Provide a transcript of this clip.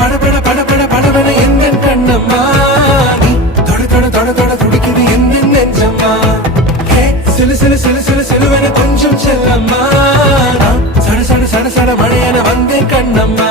படபட படபட படபட எந்த கண்ணம்மா நீ தொட தொட தொட தொட துடிக்குது எந்த நெஞ்சம்மா சிலு சிலு சிலு சிலு சிலுவென கொஞ்சம் செல்லம்மா சட சட சட சட மழையென வந்தேன் கண்ணம்மா